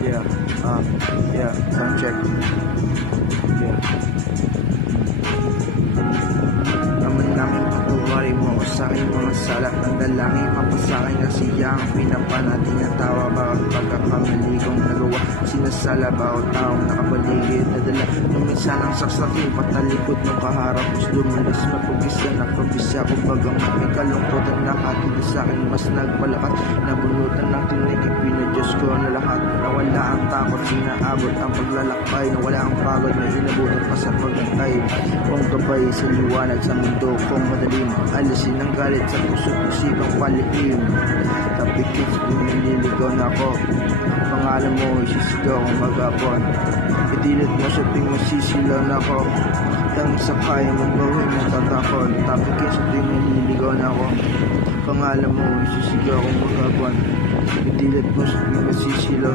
Yeah, yeah, sound check. Yeah. Naman namin pagkuwari mo ko sa aking mga sala. Ang dalangin ka pa sa akin na siya ang pinapanating na tawa. Bawat pagkakamali kong nagawa, sinasala bawat taong nakapaligid. Nadala nung minsan ang saksakin, patalikod ng kaharap. Mas lumalas mapagisa, nakabisa ko bagang may kalungkutan na hatid sa akin. Mas nagpalakas, nabunutan ng tinig. Ipinadiyos ko na lahat, nawala ang takot, sinaabot ang paglalakbay. Nawala ang pagod, may inabutan pa sa pagkantay. Kung gabay sa liwanag sa mundo kong madalim, alisin ang galit sa puso't pusikang palihim. Sa pikit, nililigaw na ako, pangalan mo isisigaw kong magapon. Itilit mo sa tuwing masisilaw na ako, tang sakay mong gawin ng tatakon. Tapikit sa tuwing nililigaw na ako, pangalan mo isisigaw kong magapon. Itilit mo sa tuwing masisilaw